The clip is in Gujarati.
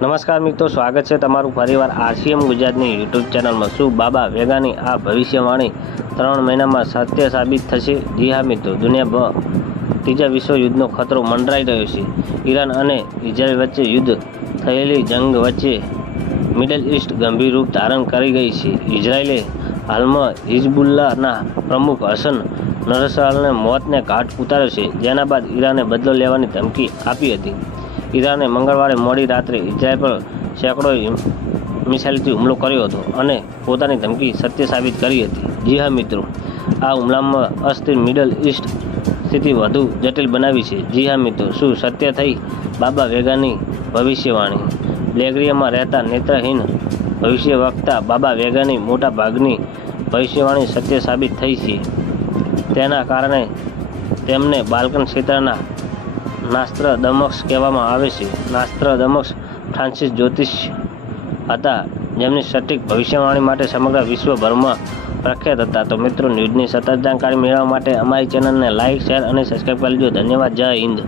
નમસ્કાર મિત્રો, સ્વાગત છે તમારું ફરીવાર આરસીએમ ગુજરાતની યુટ્યુબ ચેનલમાં। શું બાબા વેગાની આ ભવિષ્યવાણી 3 મહિનામાં સત્ય સાબિત થશે? જી હા મિત્રો, દુનિયાભર ત્રીજા વિશ્વયુદ્ધનો ખતરો મંડરાઈ રહ્યો છે। ઈરાન અને ઇઝરાયલ વચ્ચે યુદ્ધ થયેલી જંગ વચ્ચે મિડલ ઇસ્ટ ગંભીર રૂપ ધારણ કરી ગઈ છે। ઇઝરાયલે હાલમાં હિઝબુલ્લાહના પ્રમુખ હસન નસરાલ્લાને મોતને ઘાટ ઉતાર્યો છે, જેના બાદ ઈરાને બદલો લેવાની ધમકી આપી હતી। ઈરાને મંગળવારે મોડી રાત્રે ઇઝરાયલ પર સેંકડો મિસાઇલથી હુમલો કર્યો હતો અને પોતાની ધમકી સત્ય સાબિત કરી હતી। જી હા મિત્રો, આ હુમલામાં અસ્થિર મિડલ ઇસ્ટ સ્થિતિ વધુ જટિલ બનાવી છે। જી હા મિત્રો, શું સત્ય થઈ બાબા વેગાની ભવિષ્યવાણી? બલ્ગેરિયામાં રહેતા નેત્રહીન ભવિષ્યવક્તા બાબા વેગાની મોટા ભાગની ભવિષ્યવાણી સત્ય સાબિત થઈ છે। તેના કારણે તેમને બાલ્કન ક્ષેત્રના નાસ્ત્રદમસ કહેવામાં આવે છે। નાસ્ત્રદમસ ફ્રાન્સિસ જ્યોતિષ હતા, જેમની સટીક ભવિષ્યવાણી માટે સમગ્ર વિશ્વભરમાં પ્રખ્યાત હતા। તો મિત્રો, ન્યૂઝની સતત જાણકારી મેળવવા માટે અમારી ચેનલને લાઇક, શેર અને સબસ્ક્રાઈબ કરી લેજો। ધન્યવાદ। જય હિન્દ।